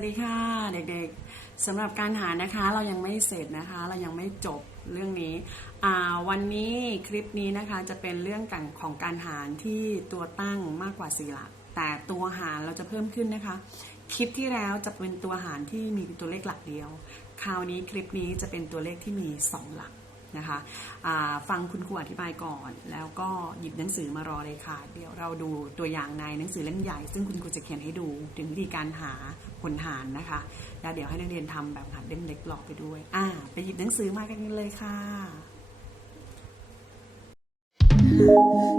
วัสดีค่ะเด็กๆสำหรับการหานะคะเรายังไม่เสร็จนะคะ เรายังไม่จบเรื่องนี้วันนี้คลิปนี้นะคะจะเป็นเรื่องการของการหารที่ตัวตั้งมากกว่า4หลัก แต่ตัวหารเราจะเพิ่มขึ้นนะคะ คลิปที่แล้วจะเป็นตัวหารที่มีตัวเลขหลักเดียว คราวนี้คลิปนี้จะเป็นตัวเลขที่มี 2 หลัก นะคะฟังคุณครูอธิบายก่อน แล้วก็หยิบหนังสือมารอเลยค่ะ เดี๋ยวเราดูตัวอย่างในหนังสือเล่มใหญ่ ซึ่งคุณครูจะเขียนให้ดูถึงวิธีการหาผลหารนะคะ แล้วเดี๋ยวให้นักเรียนทำแบบหัดเล่มเล็กรอไปด้วยอ่าไปหยิบหนังสือมากันเลยค่ะ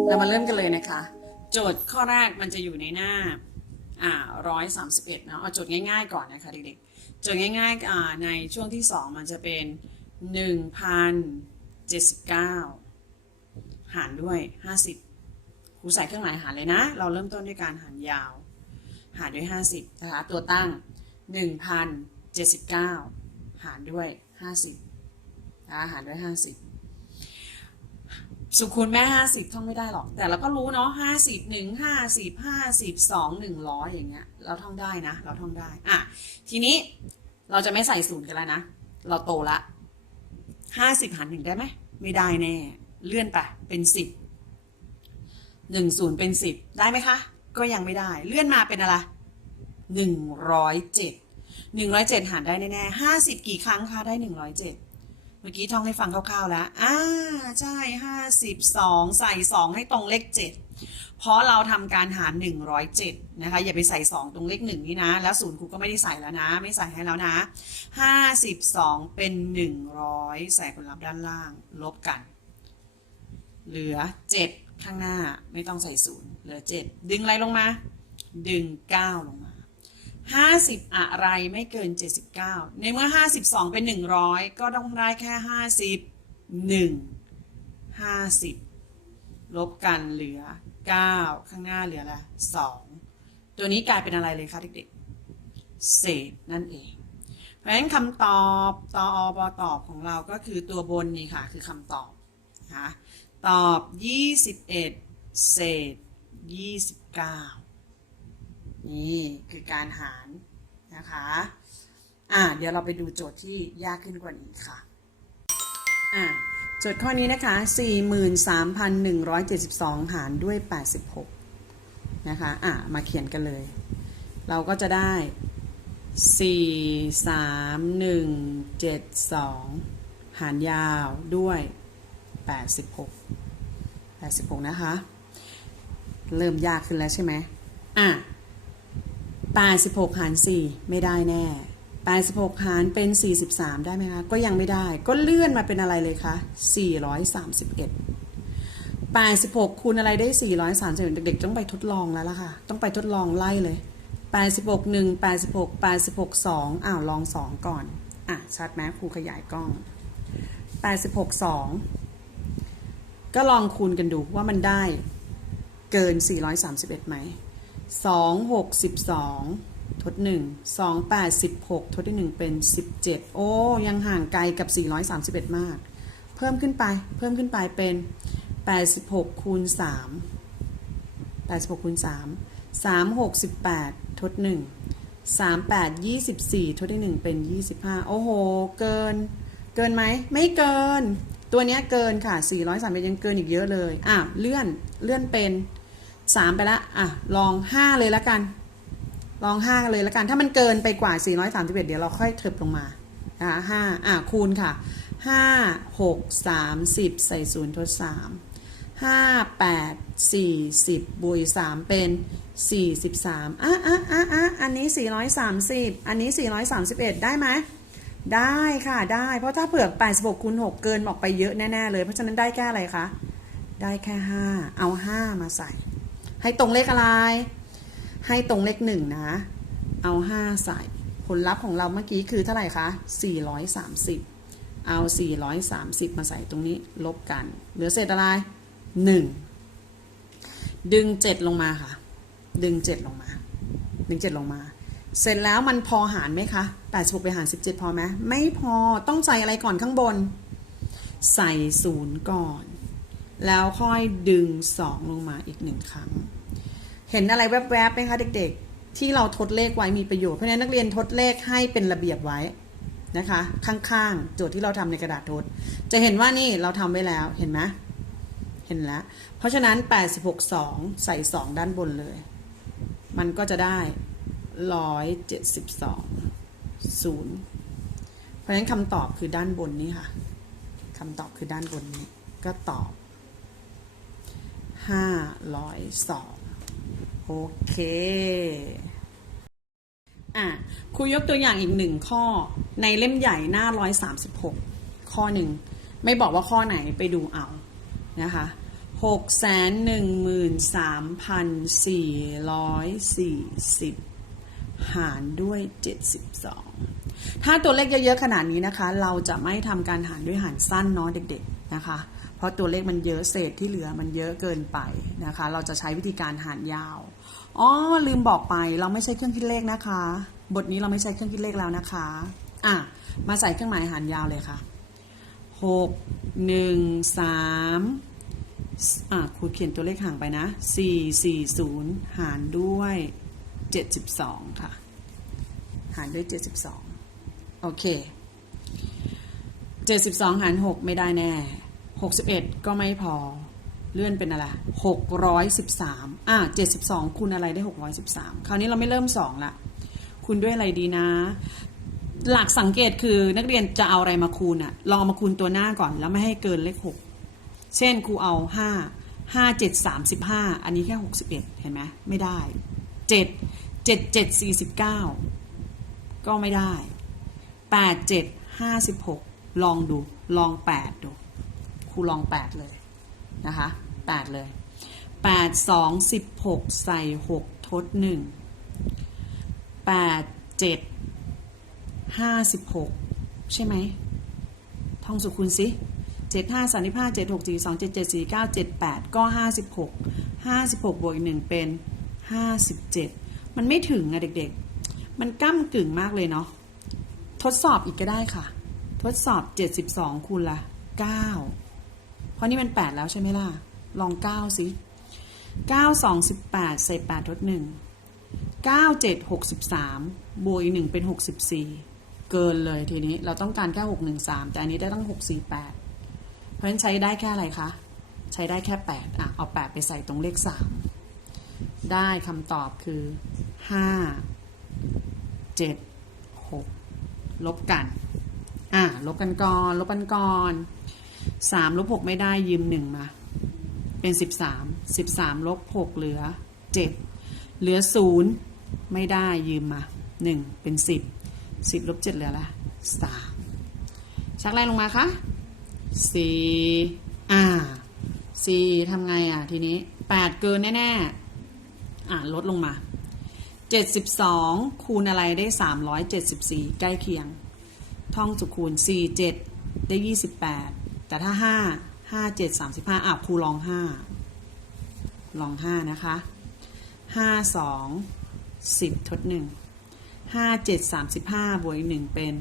เรามาเริ่มกันเลยนะคะ โจทย์ข้อแรกมันจะอยู่ในหน้าอ่าร้อยสามสิบเอ็ดเนาะเอาโจทย์ง่ายๆก่อนนะคะเด็กๆโจทย์ง่ายๆอ่าในช่วงที่สองมันจะเป็น หนึ่งพันเจ็ดสิบเก้าหารด้วยห้าสิบครูใส่เครื่องหมายหารเลยนะ เราเริ่มต้นด้วยการหารยาว หารด้วยห้าสิบนะคะตัวตั้งหนึ่งพันเจ็ดสิบเก้าหารด้วยห้าสิบนะคะหารด้วยห้าสิบสุคูณแม่ห้าสิบท่องไม่ได้หรอก แต่เราก็รู้เนาะห้าสิบหนึ่งห้าสิบห้าสิบสองหนึ่งร้อยอย่างเงี้ย เราท่องได้นะ เราท่องได้ อะ ทีนี้เราจะไม่ใส่ศูนย์กันแล้วนะ เราโตละ ห้าสิบหารหนึ่งได้ไหมไม่ได้แน่ เลื่อนไปเป็นสิบหนึ่งศูนย์เป็นสิบได้ไหมคะ ก็ยังไม่ได้ เลื่อนมาเป็นอะไรหนึ่งร้อยเจ็ดหนึ่งร้อยเจ็ดหารได้แน่ๆห้าสิบกี่ครั้งคะได้หนึ่งร้อยเจ็ดเมื่อกี้ท่องให้ฟังคร่าวๆแล้ว อ่า ใช่ห้าสิบสองใส่สองให้ตรงเลขเจ็ด เพราะเราทำการหารหนึ่งร้อยเจ็ดนะคะ อย่าไปใส่สองตรงเลขหนึ่งนี่นะ แล้วศูนย์ครูก็ไม่ได้ใส่แล้วนะ ไม่ใส่ให้แล้วนะห้าสิบสองเป็นหนึ่งร้อยใส่ผลลัพธ์ด้านล่าง ลบกัน เหลือเจ็ดข้างหน้าไม่ต้องใส่ศูนย์เหลือเจ็ดดึงอะไรลงมา ดึงเก้าลงมาห้าสิบอะไรไม่เกินเจ็ดสิบเก้าในเมื่อห้าสิบสองเป็นหนึ่งร้อยก็ต้องได้แค่ห้าสิบหนึ่งห้าสิบลบกันเหลือ เก้าข้างหน้าเหลือละสองตัวนี้กลายเป็นอะไรเลยคะเด็กๆ เศษนั่นเอง เพราะฉะนั้นคำตอบตออบตอบของเราก็คือตัวบนนี่ค่ะ คือคำตอบนะคะตอบ 21 เศษ 29 นี่คือการหารนะคะอ่าเดี๋ยวเราไปดูโจทย์ที่ยากขึ้นกว่านี้ค่ะอ่า จทย์ข้อนี้นะคะ 43,172 หารด้วย 86 นะคะ อ่ามาเขียนกันเลย เราก็จะได้ 4 3 1 7 2 หารยาวด้วย 86 86 นะคะ เริ่มยากขึ้นแล้วใช่ไหมอะ 86 หาร 4 ไม่ได้แน่ 86 หารเป็น 43 ได้ไหมคะ ก็ยังไม่ได้ ก็เลื่อนมาเป็นอะไรเลยคะ 431 86 คูณอะไรได้ 431 เด็กๆ ต้องไปทดลองแล้วล่ะค่ะ ต้องไปทดลองไล่เลย 86 1 86 86 2อ้าว ลอง 2 ก่อน อะ ชัดไหมครูขยายกล้อง 86 2 ก็ลองคูณกันดูว่ามันได้เกิน 431ไหม2 6 12 ทด 1 2 8 16 ทดที่ 1 เป็น 17 โอ้ ยังห่างไกลกับ 431 มาก เพิ่มขึ้นไป เพิ่มขึ้นไปเป็น 86 คูณ 3 86 คูณ 3 3 68 ทด 1 3 8 24 ทดที่ 1 เป็น 25 โอ้โห เกิน เกินไหม ไม่เกิน ตัวนี้เกินค่ะ 431 ยังเกินอีกเยอะเลย อะ เลื่อน เลื่อนเป็น 3 ไปละ อะ ลอง 5 เลยละกัน ลอง 5 เลยละกัน ถ้ามันเกินไปกว่า 431 เดี๋ยวเราค่อยเถิบลงมานะคะ5อะคูณค่ะ 5 6 30 ใส่0ทด 3 5 8 40บวก3เป็น 43อะอะอะอะอันนี้ 430 อันนี้ 431 ได้ไหมได้ค่ะได้เพราะถ้าเผื่อ86คูณ6เกินออกไปเยอะแน่ ๆ เลย เพราะฉะนั้นได้แค่อะไรคะ ได้แค่ 5 เอา 5 มาใส่ ให้ตรงเลขอะไร ให้ตรงเลขหนึ่งนะ เอา5ใส่ ผลลัพธ์ของเราเมื่อกี้คือเท่าไหร่คะ430เอา430มาใส่ตรงนี้ลบกัน เหลือเศษอะไร1ดึง7ลงมาค่ะ ดึง7ลงมา ดึง7ลงมา เสร็จแล้วมันพอหารไหมคะ86ไปหาร17พอไหมไม่พอต้องใส่อะไรก่อนข้างบน ใส่ศูนย์ก่อน แล้วค่อยดึง2ลงมาอีกหนึ่งครั้ง เห็นอะไรแวบๆไหมคะเด็กๆ ที่เราทดเลขไว้มีประโยชน์ เพราะฉะนั้นนักเรียนทดเลขให้เป็นระเบียบไว้นะคะ ข้างๆโจทย์ที่เราทำในกระดาษทด จะเห็นว่านี่เราทำไว้แล้วเห็นไหมเห็นแล้ว เพราะฉะนั้น 86 2 ใส่ 2 ด้านบนเลย มันก็จะได้ 172 0 เพราะฉะนั้นคำตอบคือด้านบนนี้ค่ะคำตอบคือด้านบนนี้ก็ตอบ 502 โอเค อะครูยกตัวอย่างอีกหนึ่งข้อในเล่มใหญ่หน้า136ข้อหนึ่ง ไม่บอกว่าข้อไหนไปดูเอา นะคะ6 1 3 4 4 0หารด้วย 72 ถ้าตัวเลขเยอะๆขนาดนี้นะคะ เราจะไม่ทำการหารด้วยหารสั้นเนาะเด็กๆนะคะ เพราะตัวเลขมันเยอะเศษที่เหลือมันเยอะเกินไปนะคะ เราจะใช้วิธีการหารยาว อ๋อลืมบอกไปเราไม่ใช้เครื่องคิดเลขนะคะ บทนี้เราไม่ใช้เครื่องคิดเลขแล้วนะคะ อะ มาใส่เครื่องหมายหารยาวเลยค่ะหกหนึ่งสามอะครูเขียนตัวเลขห่างไปนะสี่สี่ศูนย์หารด้วยเจ็ดสิบสองค่ะ หารด้วยเจ็ดสิบสองโอเคเจ็ดสิบสองหารหกไม่ได้แน่หกสิบเอ็ดก็ไม่พอ เลื่อนเป็นอะไรหกร้อยสิบสามอะเจ็ดสิบสองคูณอะไรได้หกร้อยสิบสามคราวนี้เราไม่เริ่มสองละคูณด้วยอะไรดีนะ หลักสังเกตคือนักเรียนจะเอาอะไรมาคูณอะลองมาคูณตัวหน้าก่อนแล้วไม่ให้เกินเลขหกเช่นครูเอาห้าห้าเจ็ดสามสิบห้าอันนี้แค่หกสิบเอ็ดเห็นไหมไม่ได้เจ็ดเจ็ดเจ็ดสี่สิบเก้าก็ไม่ได้แปดเจ็ดห้าสิบหกลองดูลองแปดดูครูลองแปดเลย นะคะแปดเลยแปดสองสิบหกใส่หกทดหนึ่งแปดเจ็ดห้าสิบหกใช่ไหมท่องสุคูณสิเจ็ดห้าสามสิบห้าเจ็ดหกสี่สองเจ็ดเจ็ดสี่เก้าเจ็ดแปดก็ห้าสิบหกห้าสิบหกบวกอีกหนึ่งเป็นห้าสิบเจ็ดมันไม่ถึงอะเด็กๆ มันก้ากึ่งมากเลยเนาะทดสอบอีกก็ได้ค่ะ ทดสอบเจ็ดสิบสองคูณละเก้า ราะนี่มันแปดแล้วใช่ไหมล่ะ ลองเก้าสิเก้าสองสิบแปดใส่แปดทดหนึ่งเก้าเจ็ดหกสิบสามบวกอีกหนึ่งเป็นหกสิบสี่เกินเลยทีนี้เราต้องการแค่หกหนึ่งสามแต่อันนี้ได้ตั้งหกสี่แปดเพราะฉะนั้นใช้ได้แค่อะไรคะ ใช้ได้แค่แปดอะ เอาแปดไปใส่ตรงเลขสามได้คำตอบคือห้าเจ็ดหกลบกัน อะ ลบกันก่อน ลบกันก่อน สามลบหกไม่ได้ยืมหนึ่งมาเป็นสิบสามสิบสามลบหกเหลือเจ็ดเหลือศูนย์ไม่ได้ยืมมาหนึ่งเป็นสิบสิบลบเจ็ดเหลือละสามชักอะไรลงมาคะสี่อ่าสี่ทำไงอะทีนี้แปดเกินแน่ๆอ่าลดลงมาเจ็ดสิบสองคูณอะไรได้สามร้อยเจ็ดสิบสี่ใกล้เคียง ท่องสุคูณสี่เจ็ดได้ยี่สิบแปด แต่ถ้าห้าห้าเจ็ดสามสิบห้าอะครูลองห้าลองห้านะคะห้าสองสิบทดหนึ่งห้าเจ็ดสามสิบห้าบวกอีกหนึ่งเป็น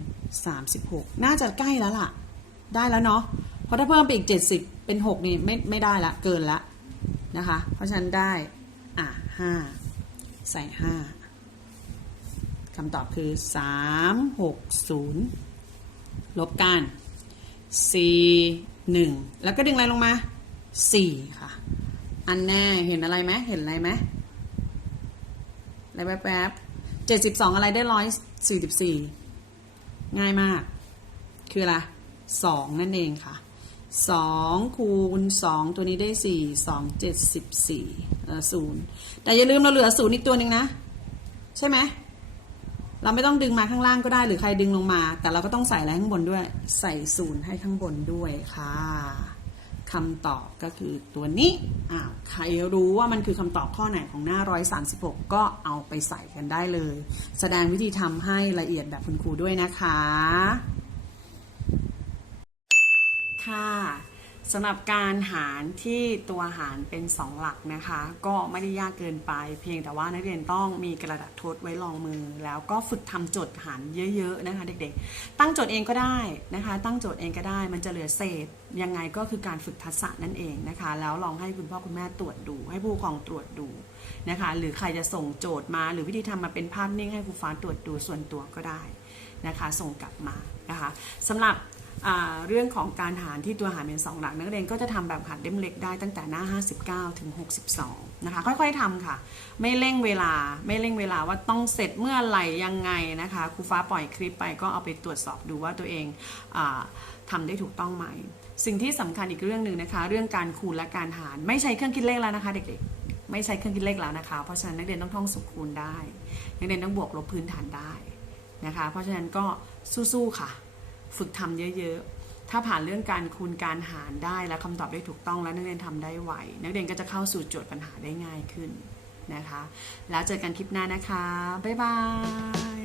สามสิบหกน่าจะใกล้แล้วล่ะ ได้แล้วเนาะเพราะถ้าเพิ่มไปอีกเจ็ดสิบเป็นหกนี่ไม่ไม่ได้ละเกินละนะคะ เพราะฉะนั้นได้อะห้าใส่ห้าคำตอบคือสามหกศูนย์ลบกัน สี่หนึ่งแล้วก็ดึงอะไรลงมาสี่ค่ะ อันแน่เห็นอะไรไหมเห็นอะไรไหมอะไรแป๊บๆเจ็ดสิบสองอะไรได้ร้อยสี่สิบสี่ง่ายมาก คืออะไรสองนั่นเองค่ะสองคูณสองตัวนี้ได้สี่สองเจ็ดสิบสี่เออศูนย์แต่อย่าลืมเราเหลือศูนย์อีกตัวหนึ่งนะ ใช่ไหม เราไม่ต้องดึงมาข้างล่างก็ได้หรือใครดึงลงมา แต่เราก็ต้องใส่อะไรข้างบนด้วย ใส่ศูนย์ให้ข้างบนด้วยค่ะคำตอบก็คือตัวนี้อ้าวใครรู้ว่ามันคือคำตอบข้อไหนของหน้า 136 ก็เอาไปใส่กันได้เลย แสดงวิธีทำให้ละเอียดแบบคุณครูด้วยนะคะ ค่ะ สำหรับการหารที่ตัวหารเป็น 2 หลักนะคะ ก็ไม่ได้ยากเกินไป เพียงแต่ว่านักเรียนต้องมีกระดาษทดไว้รองมือ แล้วก็ฝึกทำโจทย์หารเยอะๆนะคะ เด็กๆ ตั้งโจทย์เองก็ได้นะคะ ตั้งโจทย์เองก็ได้ มันจะเหลือเศษยังไงก็คือการฝึกทักษะนั่นเองนะคะ แล้วลองให้คุณพ่อคุณแม่ตรวจดู ให้ผู้ปกครองตรวจดูนะคะ หรือใครจะส่งโจทย์มา หรือวิธีทำมาเป็นภาพนิ่งให้ครูฟ้าตรวจดูส่วนตัวก็ได้นะคะ ส่งกลับมานะคะสำหรับ เรื่องของการหารที่ตัวหารเป็นสองหลักนักเรียนก็จะทำแบบหัดเล่มเล็กได้ตั้งแต่หน้า 59 ถึง 62 นะคะ ค่อยๆทำค่ะ ไม่เร่งเวลาไม่เร่งเวลาว่าต้องเสร็จเมื่อไหร่ยังไงนะคะครูฟ้าปล่อยคลิปไปก็เอาไปตรวจสอบดูว่าตัวเองอาทำได้ถูกต้องไหม สิ่งที่สำคัญอีกเรื่องหนึ่งนะคะ เรื่องการคูณและการหารไม่ใช้เครื่องคิดเลขแล้วนะคะ เด็กๆ ไม่ใช้เครื่องคิดเลขแล้วนะคะ เพราะฉะนั้นนักเรียนต้องท่องสูตรคูณได้ นักเรียนต้องบวกลบพื้นฐานได้นะคะ เพราะฉะนั้นก็สู้ๆค่ะ ฝึกทำเยอะๆ ถ้าผ่านเรื่องการคูณการหารได้และคำตอบได้ถูกต้องแล้วนักเรียนทำได้ไวนักเรียนก็จะเข้าสู่โจทย์ปัญหาได้ง่ายขึ้นนะคะ แล้วเจอกันคลิปหน้านะคะ บ๊ายบาย